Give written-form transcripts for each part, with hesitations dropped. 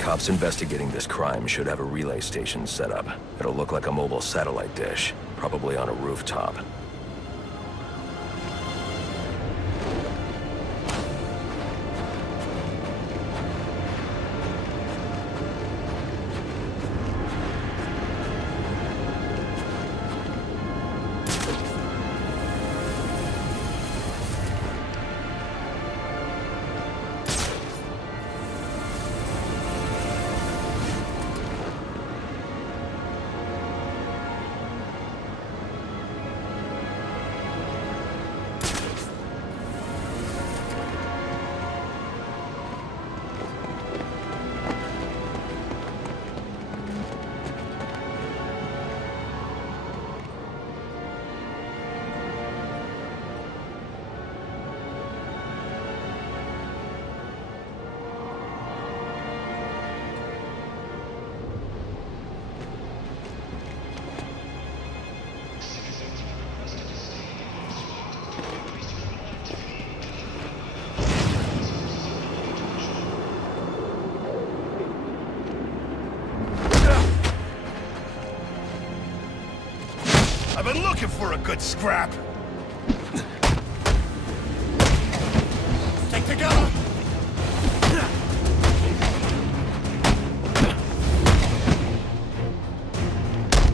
cops investigating this crime should have a relay station set up. It'll look like a mobile satellite dish, probably on a rooftop. I've been looking for a good scrap. Stick together.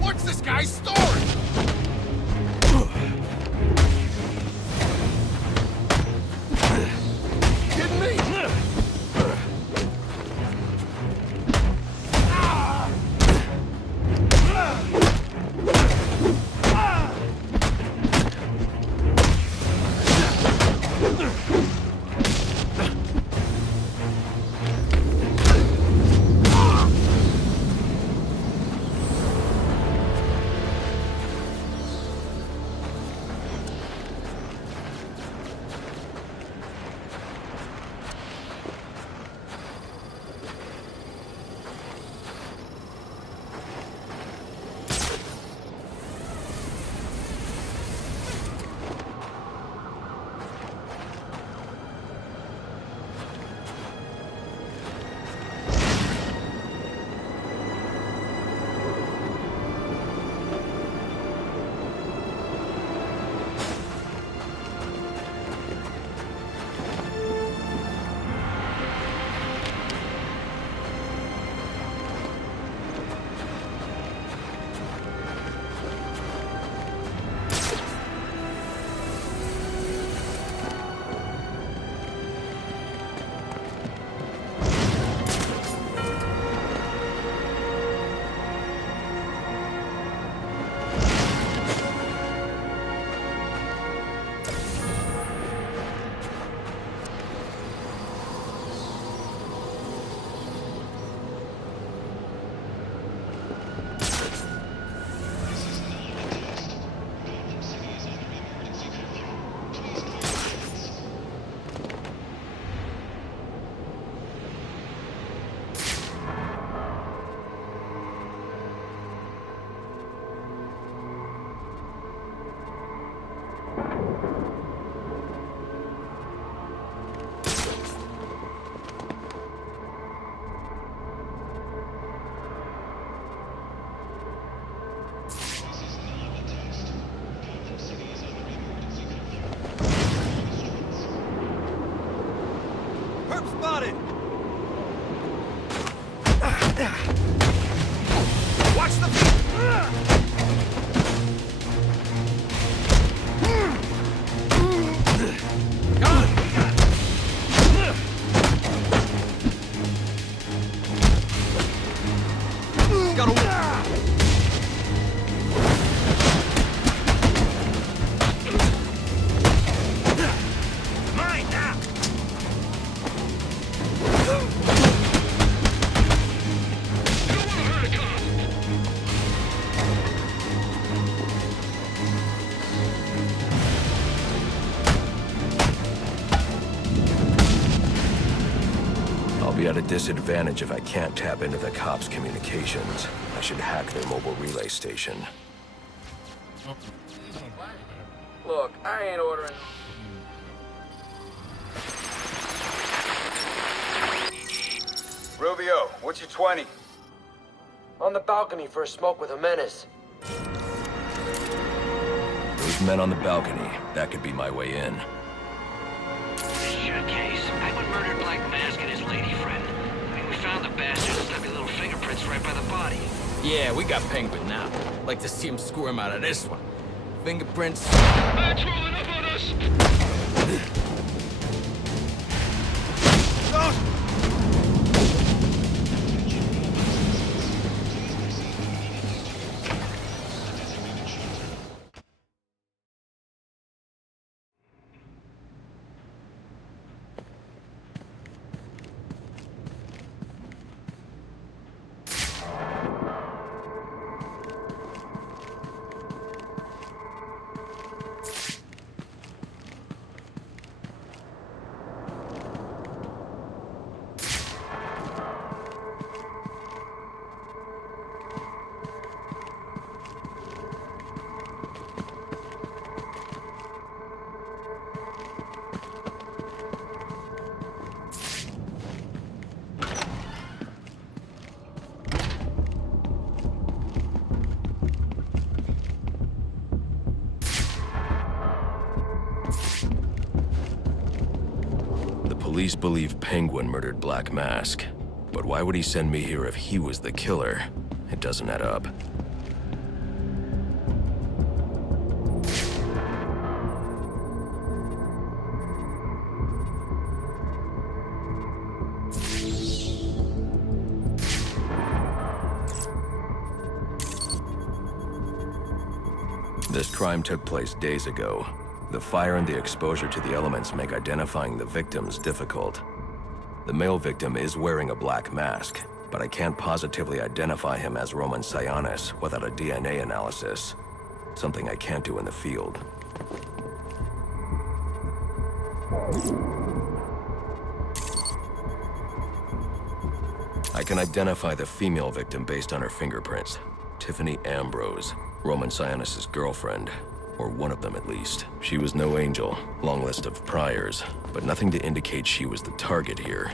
What's this guy's story? Kidding me? Spotted! Watch the Got it! Gotta mine now! Be at a disadvantage if I can't tap into the cops' communications. I should hack their mobile relay station. Look, I ain't ordering. Rubio, what's your 20? On the balcony for a smoke with a menace. Those men on the balcony, that could be my way in. Shit case. Penguin murdered Black Mask and his lady friend. I mean, we found the bastard and stuck his little fingerprints right by the body. Yeah, we got Penguin now. Like to see him squirm out of this one. Fingerprints. That's rolling up on us! Police believe Penguin murdered Black Mask. But why would he send me here if he was the killer? It doesn't add up. This crime took place days ago. The fire and the exposure to the elements make identifying the victims difficult. The male victim is wearing a black mask, but I can't positively identify him as Roman Sionis without a DNA analysis. Something I can't do in the field. I can identify the female victim based on her fingerprints. Tiffany Ambrose, Roman Sionis' girlfriend. Or one of them at least. She was no angel, long list of priors, but nothing to indicate she was the target here.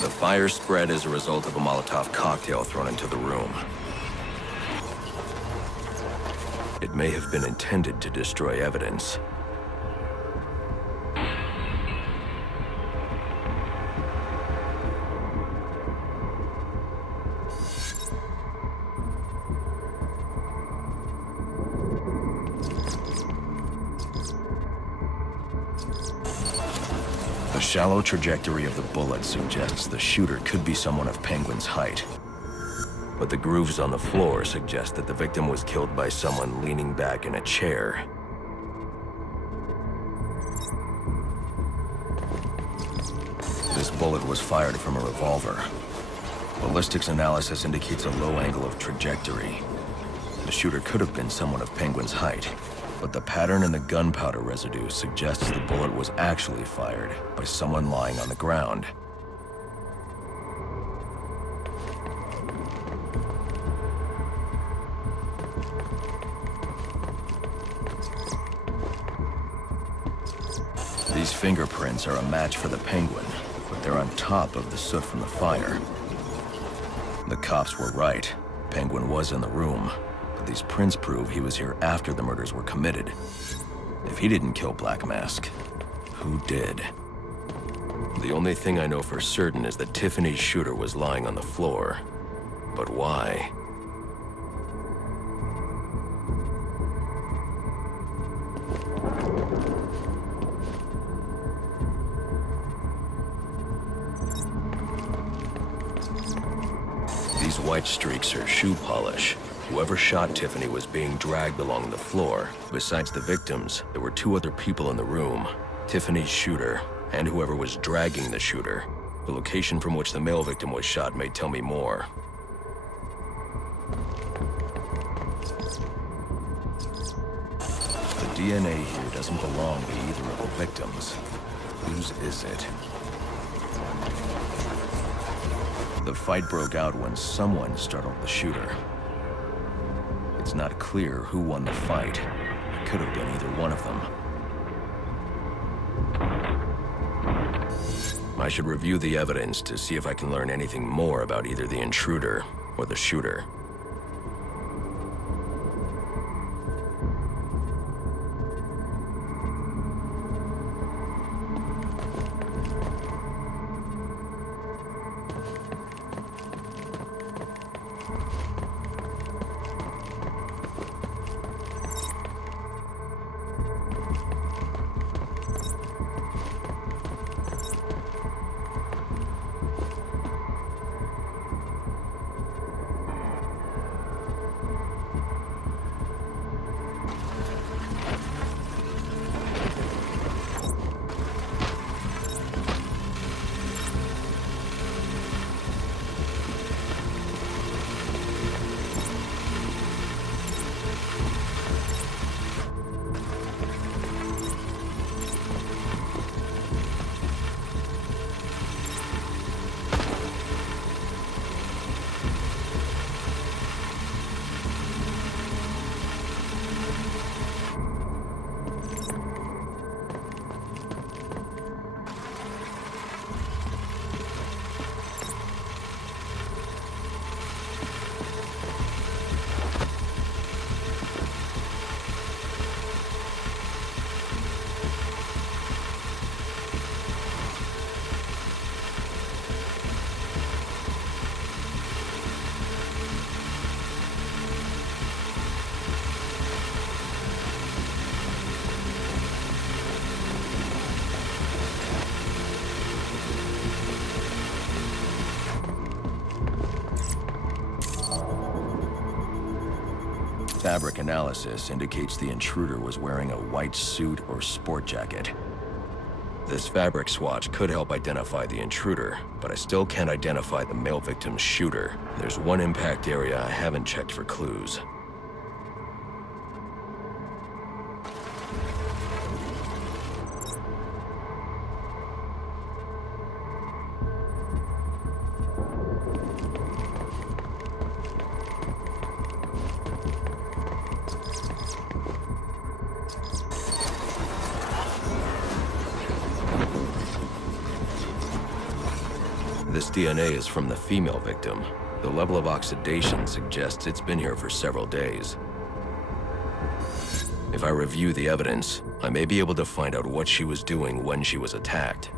The fire spread as a result of a Molotov cocktail thrown into the room. It may have been intended to destroy evidence. The shallow trajectory of the bullet suggests the shooter could be someone of Penguin's height. But the grooves on the floor suggest that the victim was killed by someone leaning back in a chair. This bullet was fired from a revolver. Ballistics analysis indicates a low angle of trajectory. The shooter could have been someone of Penguin's height. But the pattern in the gunpowder residue suggests the bullet was actually fired by someone lying on the ground. These fingerprints are a match for the Penguin, but they're on top of the soot from the fire. The cops were right. Penguin was in the room. But these prints prove he was here after the murders were committed. If he didn't kill Black Mask, who did? The only thing I know for certain is that Tiffany's shooter was lying on the floor. But why? These white streaks are shoe polish. Whoever shot Tiffany was being dragged along the floor. Besides the victims, there were two other people in the room. Tiffany's shooter, and whoever was dragging the shooter. The location from which the male victim was shot may tell me more. The DNA here doesn't belong to either of the victims. Whose is it? The fight broke out when someone startled the shooter. It's not clear who won the fight. It could have been either one of them. I should review the evidence to see if I can learn anything more about either the intruder or the shooter. Fabric analysis indicates the intruder was wearing a white suit or sport jacket. This fabric swatch could help identify the intruder, but I still can't identify the male victim's shooter. There's one impact area I haven't checked for clues. This DNA is from the female victim. The level of oxidation suggests it's been here for several days. If I review the evidence, I may be able to find out what she was doing when she was attacked.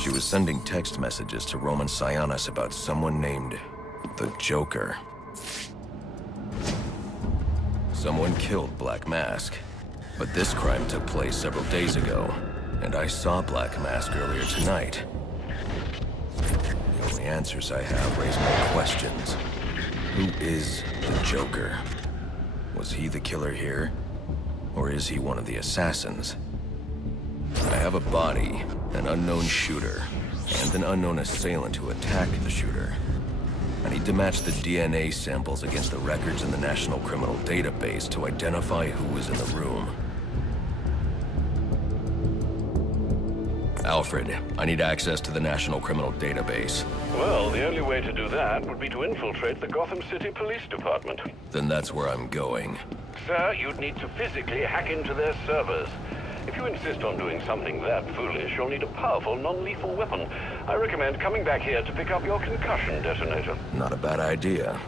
She was sending text messages to Roman Sionis about someone named the Joker. Someone killed Black Mask, but this crime took place several days ago, and I saw Black Mask earlier tonight. The only answers I have raise more questions. Who is the Joker? Was he the killer here? Or is he one of the assassins? I have a body, an unknown shooter, and an unknown assailant who attacked the shooter. I need to match the DNA samples against the records in the National Criminal Database to identify who was in the room. Alfred, I need access to the National Criminal Database. Well, the only way to do that would be to infiltrate the Gotham City Police Department. Then that's where I'm going. Sir, you'd need to physically hack into their servers. If you insist on doing something that foolish, you'll need a powerful, non-lethal weapon. I recommend coming back here to pick up your concussion detonator. Not a bad idea.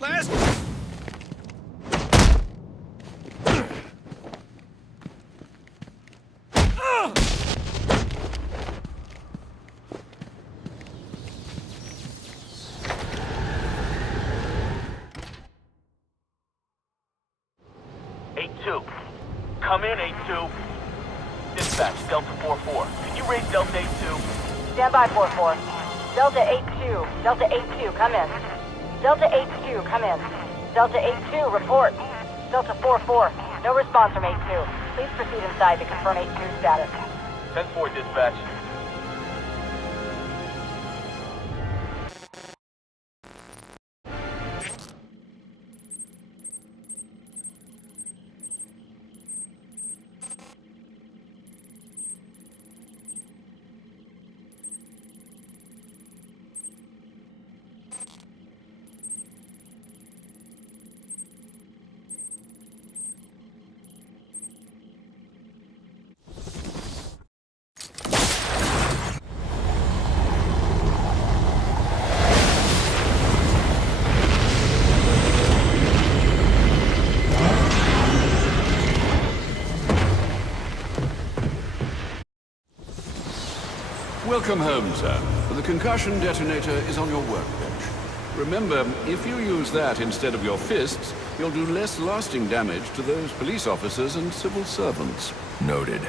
Last! Come in, 8-2. Dispatch, Delta 4-4. Can you raise Delta 8-2? Stand by, 4-4. Delta 8-2. Delta 8-2, come in. Delta 8-2, come in. Delta 8-2, report. Delta 4-4, no response from 8-2. Please proceed inside to confirm 8-2 status. 10-4, dispatch. Welcome home, sir. The concussion detonator is on your workbench. Remember, if you use that instead of your fists, you'll do less lasting damage to those police officers and civil servants. Noted.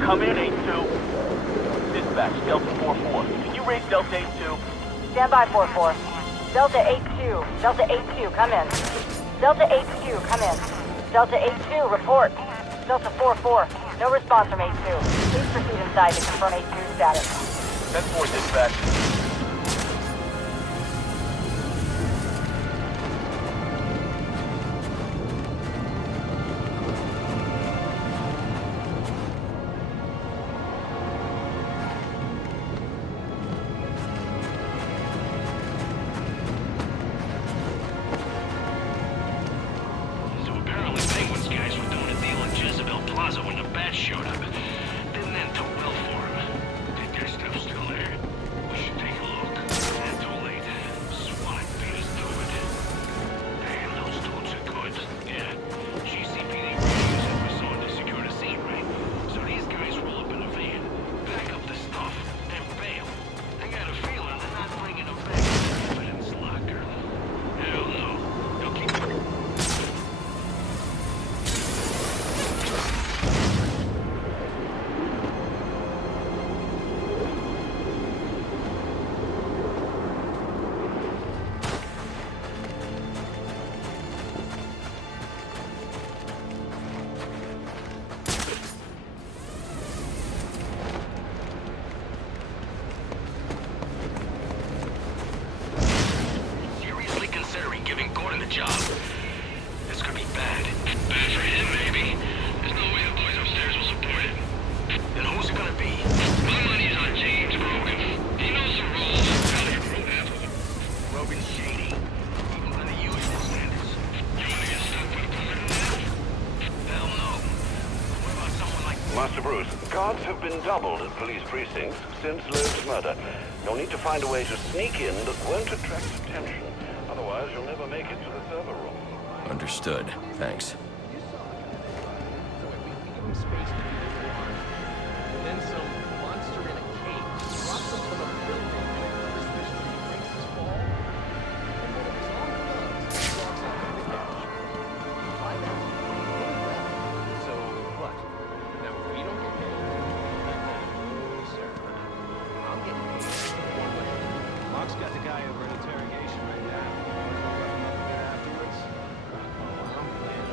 Come in, 8-2. Dispatch, Delta 4-4. Can you raise Delta 8-2? Stand by, 4-4. Delta 8-2. Delta 8-2, come in. Delta 8-2, come in. Delta 8-2, report. Delta 4-4, no response from 8-2. Please proceed inside to confirm 8-2 status. 10-4, dispatch. When the bats showed up. Didn't end too well for him. Think their stuff's still there? We should take Master Bruce, guards have been doubled at police precincts since Loeb's murder. You'll need to find a way to sneak in that won't attract attention. Otherwise, you'll never make it to the server room. Understood. Thanks. Then some monster in a cage drops him from a building and this mystery makes his fall. And one of his own thugs walks out of the cage. By that, so what? Now we don't get paid? No, sir. I'll get paid one way. Mark's got the guy over at interrogation right now. Wanna go rough him up a bit afterwards? I'm playing.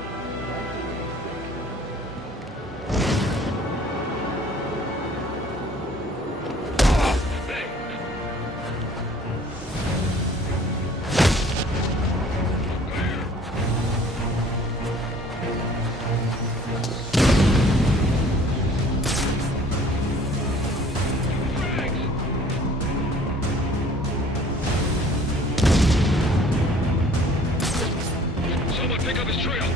Someone pick up his trail.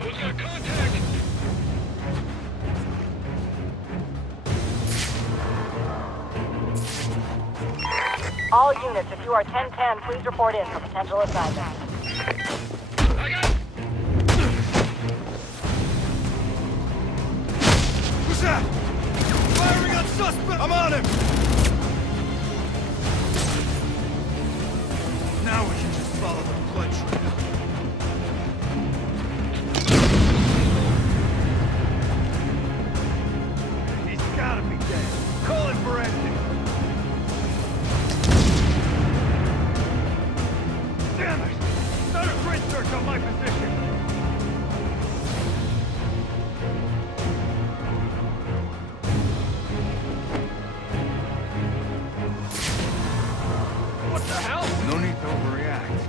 Who's got contact? All units, if you are 1010, please report in for potential assignment. I got... Who's that? Firing on suspect! I'm on him! Now we can just follow the blood trail. He's gotta be dead. Call it forensic. Damn it! Start a grid search on my position. What the hell? No need to overreact.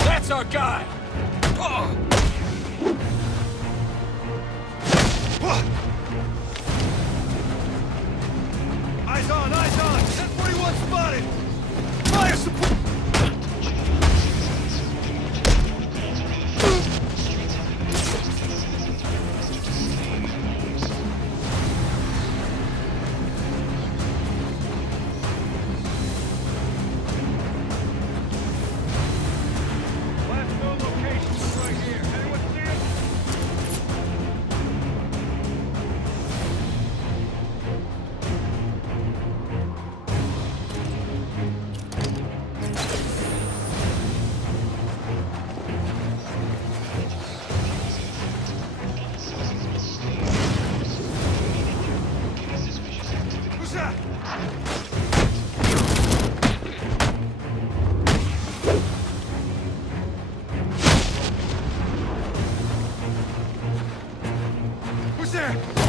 That's our guy! Oh. Eyes on, eyes on! 1041 spotted! Fire support! Last known location is right here. Anyone see it? Who's that? Who's there?